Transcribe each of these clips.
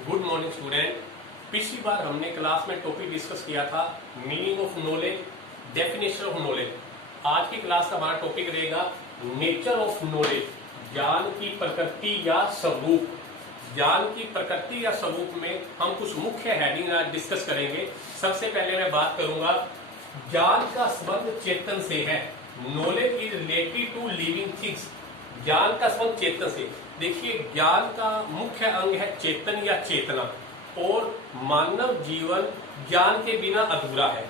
Good morning student. पिछली बार हमने class में टॉपिक डिस्कस किया था meaning of knowledge, definition of knowledge. आज की क्लास का हमारा टॉपिक रहेगा नेचर ऑफ नॉलेज, ज्ञान की प्रकृति या स्वरूप। ज्ञान की प्रकृति या स्वरूप में हम कुछ मुख्य हेडिंग आज डिस्कस करेंगे। सबसे पहले मैं बात करूंगा ज्ञान का संबंध चेतन से है। Knowledge is related to living things. ज्ञान का संबंध चेतन से। देखिए, ज्ञान का मुख्य अंग है चेतन या चेतना, और मानव जीवन ज्ञान के बिना अधूरा है।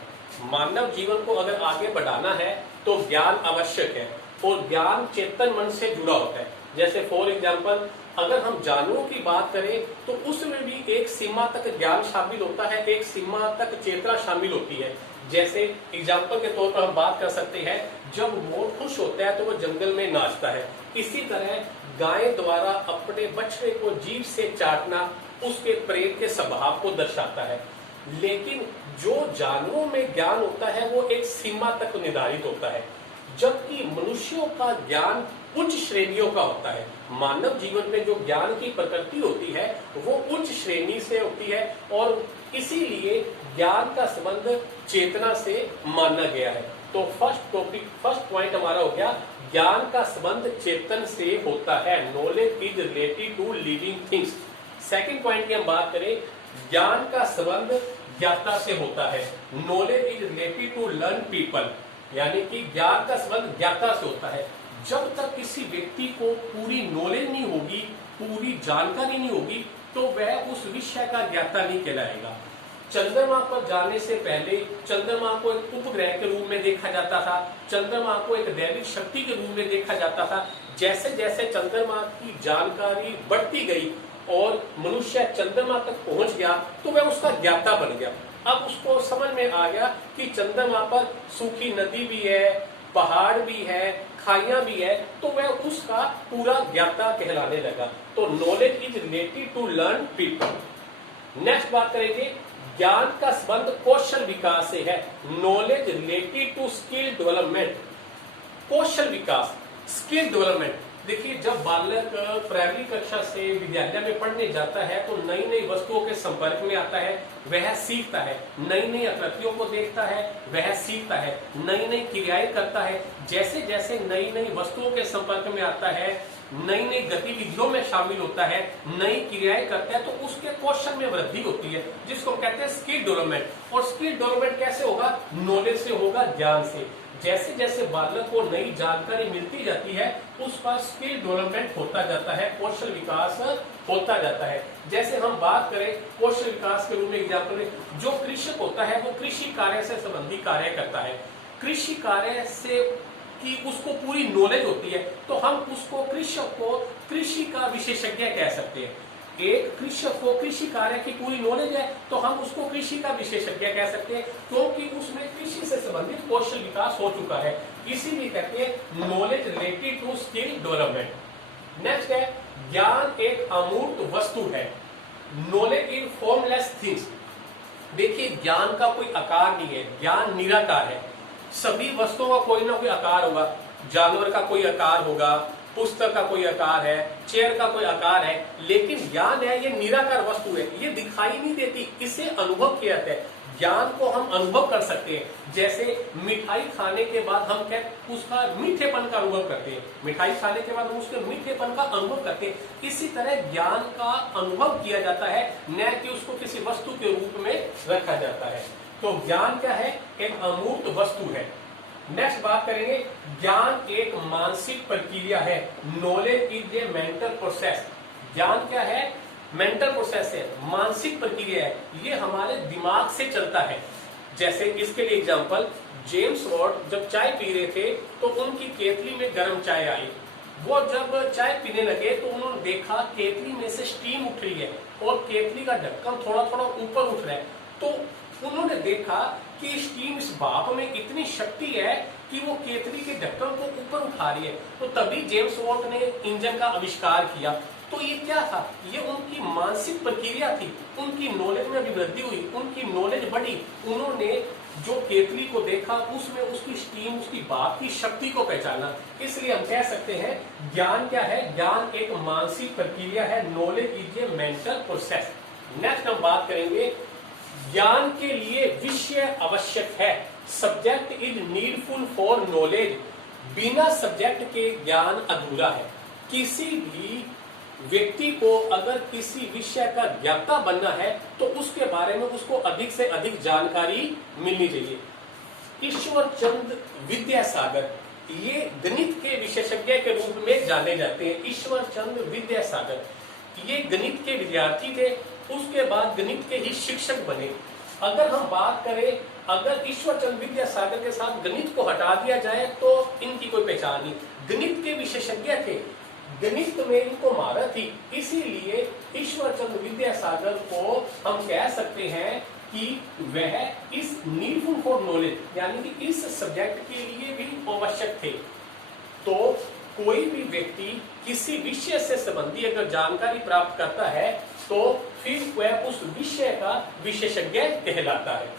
मानव जीवन को अगर आगे बढ़ाना है तो ज्ञान आवश्यक है, और ज्ञान चेतन मन से जुड़ा होता है। जैसे फॉर एग्जाम्पल, अगर हम जानवरों की बात करें तो उसमें भी एक सीमा तक ज्ञान शामिल होता है, एक सीमा तक चेतना शामिल होती है। जैसे एग्जाम्पल के तौर पर हम बात कर सकते हैं, जब मोर खुश होता है तो वो जंगल में नाचता है। इसी तरह गाय द्वारा अपने बछड़े को जीभ से चाटना उसके प्रेम के स्वभाव को दर्शाता है। लेकिन जो जानवरों में ज्ञान होता है वो एक सीमा तक निर्धारित होता है, जबकि मनुष्यों का ज्ञान उच्च श्रेणियों का होता है। मानव जीवन में जो ज्ञान की प्रकृति होती है वो उच्च श्रेणी से होती है, और इसीलिए ज्ञान का संबंध चेतना से माना गया है। तो फर्स्ट पॉइंट हमारा हो गया, ज्ञान का संबंध चेतन से होता है। Knowledge is related to living things. Second point की हम बात करें, ज्ञान का संबंध ज्ञाता से होता है। Knowledge is related to learn people, यानी कि ज्ञान का संबंध ज्ञाता से होता है। जब तक किसी व्यक्ति को पूरी नॉलेज नहीं होगी, पूरी जानकारी नहीं होगी, तो वह उस विषय का ज्ञाता नहीं कहलाएगा। चंद्रमा पर जाने से पहले चंद्रमा को एक उपग्रह के रूप में देखा जाता था, चंद्रमा को एक दैविक शक्ति के रूप में देखा जाता था। जैसे जैसे चंद्रमा की जानकारी बढ़ती गई और मनुष्य चंद्रमा तक पहुंच गया तो वह उसका ज्ञाता बन गया। अब उसको समझ में आ गया कि चंद्रमा पर सूखी नदी भी है, पहाड़ भी है, खाइयां भी है, तो वह उसका पूरा ज्ञाता कहलाने लगा। तो knowledge is related to learn people. Next बात करेंगे, ज्ञान का संबंध कौशल विकास से है। Knowledge related to skill development. कौशल विकास, स्किल डेवलपमेंट। देखिए, जब बालक प्राइमरी कक्षा से विद्यालय में पढ़ने जाता है तो नई नई वस्तुओं के संपर्क में आता है, वह सीखता है, नई नई आकृतियों को देखता है, वह सीखता है, नई नई क्रियाएं करता है। जैसे जैसे नई नई वस्तुओं के संपर्क में आता है, नई नई गतिविधियों में शामिल होता है, नई क्रियाएं करता है, तो उसके कौशल में वृद्धि होती है, जिसको कहते हैं स्किल डेवलपमेंट। और स्किल डेवलपमेंट कैसे होगा? नॉलेज से होगा, ज्ञान से। जैसे जैसे बालक को नई जानकारी मिलती जाती है, उसका स्किल डेवलपमेंट होता जाता है, कौशल विकास होता जाता है। जैसे हम बात करें कौशल विकास के रूप में एग्जाम्पल में, जो कृषक होता है वो कृषि कार्य से संबंधित कार्य करता है। कृषि कार्य से कि उसको पूरी नॉलेज होती है, तो हम उसको, कृषक को कृषि का विशेषज्ञ कह सकते हैं। एक कृषक को कृषि कार्य की पूरी नॉलेज है तो हम उसको कृषि का विशेषज्ञ कह सकते हैं, क्योंकि उसमें कृषि से संबंधित कौशल विकास हो चुका है। इसीलिए कहते हैं knowledge related to skill development. Next है, ज्ञान एक अमूर्त वस्तु है। Knowledge is formless things. देखिए, ज्ञान का कोई आकार नहीं है, ज्ञान निराकार है। सभी वस्तुओं का कोई ना कोई आकार होगा। जानवर का कोई आकार होगा, पुस्तक का कोई आकार है, चेयर का कोई आकार है, लेकिन ज्ञान है ये निराकार वस्तु है, ये दिखाई नहीं देती, इसे अनुभव किया जाता है। ज्ञान को हम अनुभव कर सकते हैं। जैसे मिठाई खाने के बाद हम क्या उसका मीठेपन का अनुभव करते हैं, मिठाई खाने के बाद हम उसके मीठेपन का अनुभव करते हैं। इसी तरह ज्ञान का अनुभव किया जाता है, न कि उसको किसी वस्तु के रूप में रखा जाता है। तो ज्ञान क्या है? एक अमूर्त वस्तु है। नेक्स्ट बात करेंगे, ज्ञान एक मानसिक प्रक्रिया है। Knowledge is a mental process. ज्ञान क्या है? मेंटल प्रोसेस है, मानसिक प्रक्रिया है, ये हमारे दिमाग से चलता है। जैसे इसके लिए एग्जांपल, जेम्स वॉट जब चाय पी रहे थे तो उनकी केतली में गर्म चाय आई। वो जब चाय पीने लगे तो उन्होंने देखा केतली में से स्टीम उठ रही है और केतली का ढक्कन थोड़ा थोड़ा ऊपर उठ रहा है। तो उन्होंने देखा कि स्टीम, इस भाप में इतनी शक्ति है कि वो केतली के ढक्कन को ऊपर उठा रही है। तो तभी जेम्स वॉट ने इंजन का आविष्कार किया। तो ये क्या था? ये उनकी मानसिक प्रक्रिया थी, उनकी नॉलेज में भी वृद्धि हुई, उनकी नॉलेज बढ़ी। उन्होंने जो केतली को देखा उसमें उसकी स्टीम, उसकी भाप की शक्ति को पहचाना। इसलिए हम कह सकते हैं ज्ञान क्या है? ज्ञान एक मानसिक प्रक्रिया है। Knowledge is a mental process. Next हम बात करेंगे ज्ञान के लिए विषय आवश्यक है। Subject is needful for knowledge. बिना सब्जेक्ट के ज्ञान अधूरा है। किसी भी व्यक्ति को अगर किसी विषय का ज्ञाता बनना है तो उसके बारे में उसको अधिक से अधिक जानकारी मिलनी चाहिए। ईश्वर चंद विद्यासागर ये गणित के विशेषज्ञ के रूप में जाने जाते हैं। ईश्वर चंद विद्यासागर ये गणित के विद्यार्थी थे, उसके बाद गणित के ही शिक्षक बने। अगर हम बात करें, अगर ईश्वर चंद विद्यासागर के साथ गणित को हटा दिया जाए तो इनकी कोई पहचान नहीं। गणित के विशेषज्ञ थे, गणित में इनको महारत थी, इसीलिए ईश्वर चंद विद्यासागर को हम कह सकते हैं कि वह इस नीडफुल फॉर नॉलेज यानी कि इस सब्जेक्ट के लिए भी आवश्यक थे। तो कोई भी व्यक्ति किसी विषय से संबंधी अगर जानकारी प्राप्त करता है तो फिर वह उस विषय का विशेषज्ञ कहलाता है।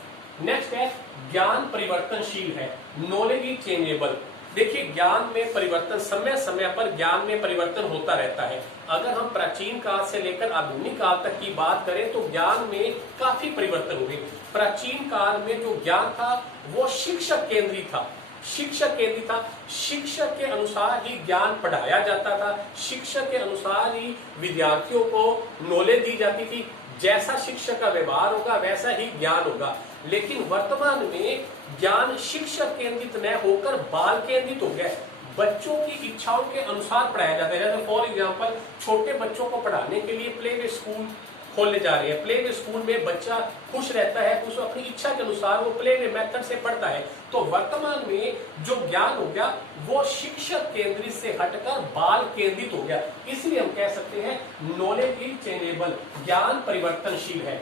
नेक्स्ट है ज्ञान परिवर्तनशील है। Knowledge is changeable. देखिए ज्ञान में परिवर्तन, समय समय पर ज्ञान में परिवर्तन होता रहता है। अगर हम प्राचीन काल से लेकर आधुनिक काल तक की बात करें तो ज्ञान में काफी परिवर्तन हुए। प्राचीन काल में जो ज्ञान था वो शिक्षक केंद्रित था, शिक्षक केंद्रित था। शिक्षक के अनुसार ही ज्ञान पढ़ाया जाता था, शिक्षक के अनुसार ही विद्यार्थियों को नॉलेज दी जाती थी। जैसा शिक्षक का व्यवहार होगा वैसा ही ज्ञान होगा। लेकिन वर्तमान में ज्ञान शिक्षक केंद्रित न होकर बाल केंद्रित हो गया। बच्चों की इच्छाओं के अनुसार पढ़ाया जाता है। जैसे फॉर एग्जांपल छोटे बच्चों को पढ़ाने के लिए प्ले वे स्कूल खोलने जा रहे हैं। प्ले वे स्कूल में बच्चा खुश रहता है, उसे अपनी इच्छा के अनुसार वो प्ले वे मेथड से पढ़ता है। तो वर्तमान में जो ज्ञान हो गया वो शिक्षक केंद्रित से हटकर बाल केंद्रित हो गया। इसलिए हम कह सकते हैं नॉलेज इज चेंजेबल, ज्ञान परिवर्तनशील है।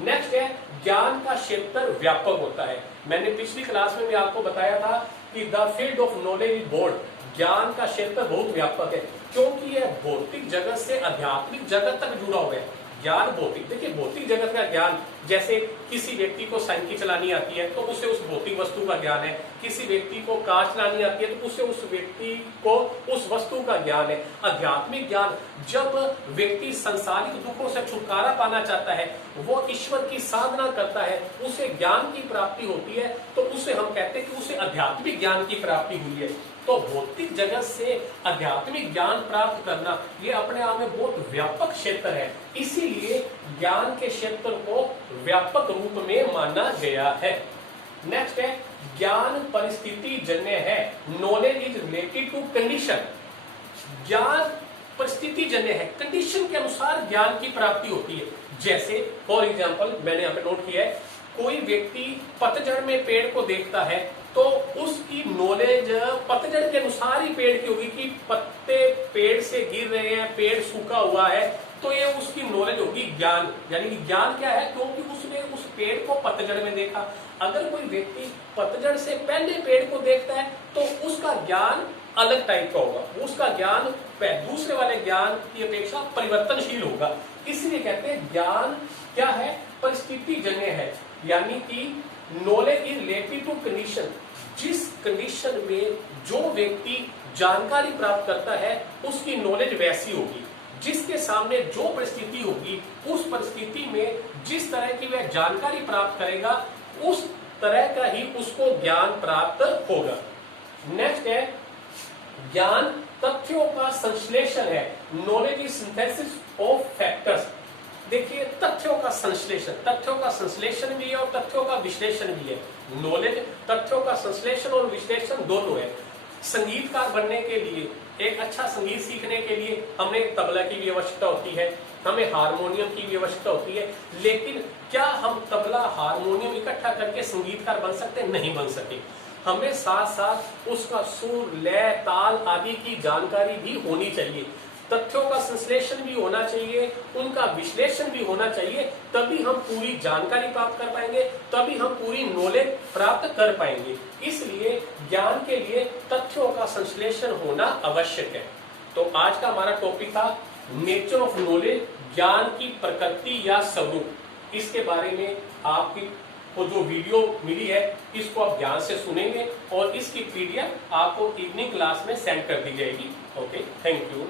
नेक्स्ट है ज्ञान का क्षेत्र व्यापक होता है। मैंने पिछली क्लास में भी आपको बताया था कि the field of knowledge is broad. ज्ञान का क्षेत्र बहुत व्यापक है क्योंकि यह भौतिक जगत से आध्यात्मिक जगत तक जुड़ा हुआ है। ज्ञान भौतिक, देखिए भौतिक जगत का ज्ञान, जैसे किसी व्यक्ति को साइकिल चलानी आती है तो उसे उस भौतिक वस्तु का ज्ञान है। किसी व्यक्ति को कार चलानी आती है तो उसे उस व्यक्ति को उस वस्तु का ज्ञान है। आध्यात्मिक ज्ञान, जब व्यक्ति संसारिक दुखों से छुटकारा पाना चाहता है, वो ईश्वर की साधना करता है, उसे ज्ञान की प्राप्ति होती है तो उसे हम कहते हैं कि उसे आध्यात्मिक ज्ञान की प्राप्ति हुई है। तो भौतिक जगत से आध्यात्मिक ज्ञान प्राप्त करना ये अपने आप में बहुत व्यापक क्षेत्र है। इसीलिए ज्ञान के क्षेत्र को व्यापक रूप में माना गया है। नेक्स्ट है ज्ञान परिस्थिति जन्य है। Knowledge is related to condition. ज्ञान परिस्थिति जन्य है, कंडीशन के अनुसार ज्ञान की प्राप्ति होती है। जैसे फॉर एग्जाम्पल मैंने यहाँ पे नोट किया है, कोई व्यक्ति पतझड़ में पेड़ को देखता है तो उसकी नॉलेज पतझड़ के अनुसार ही पेड़ की होगी कि पत्ते पेड़ से गिर रहे हैं, पेड़ सूखा हुआ है, तो ये उसकी नॉलेज होगी ज्ञान। यानी कि ज्ञान क्या है, क्योंकि उसने उस पेड़ को पतझड़ में देखा। अगर कोई व्यक्ति पतझड़ से पहले पेड़ को देखता है तो उसका ज्ञान अलग टाइप का होगा, उसका ज्ञान दूसरे वाले ज्ञान की अपेक्षा परिवर्तनशील होगा। इसलिए कहते हैं ज्ञान क्या है, परिस्थिति जन्य है। यानी कि knowledge is related to condition. जिस कंडीशन में जो व्यक्ति जानकारी प्राप्त करता है उसकी नॉलेज वैसी होगी। जिसके सामने जो परिस्थिति होगी उस परिस्थिति में जिस तरह की वह जानकारी प्राप्त करेगा उस तरह का ही उसको ज्ञान प्राप्त होगा। नेक्स्ट है ज्ञान तथ्यों का संश्लेषण है। Knowledge is synthesis of factors. देखिए तथ्यों का संश्लेषण, तथ्यों का संश्लेषण भी है और तथ्यों का विश्लेषण भी है। नॉलेज तथ्यों का संश्लेषण और विश्लेषण दोनों है। संगीतकार बनने के लिए, एक अच्छा संगीत सीखने के लिए हमें तबला की भी आवश्यकता होती है, हमें हारमोनियम की भी आवश्यकता होती है। लेकिन क्या हम तबला हारमोनियम इकट्ठा करके संगीतकार बन सकते? नहीं बन सके। हमें साथ साथ उसका सुर, लय, ताल आदि की जानकारी भी होनी चाहिए। तथ्यों का संश्लेषण भी होना चाहिए, उनका विश्लेषण भी होना चाहिए, तभी हम पूरी जानकारी प्राप्त कर पाएंगे, तभी हम पूरी नॉलेज प्राप्त कर पाएंगे। इसलिए ज्ञान के लिए तथ्यों का संश्लेषण होना आवश्यक है। तो आज का हमारा टॉपिक था नेचर ऑफ नॉलेज, ज्ञान की प्रकृति या स्वरूप। इसके बारे में आपकी को जो वीडियो मिली है इसको आप ध्यान से सुनेंगे और इसकी पीडीएफ आपको इवनिंग क्लास में सेंड कर दी जाएगी। Okay, thank you.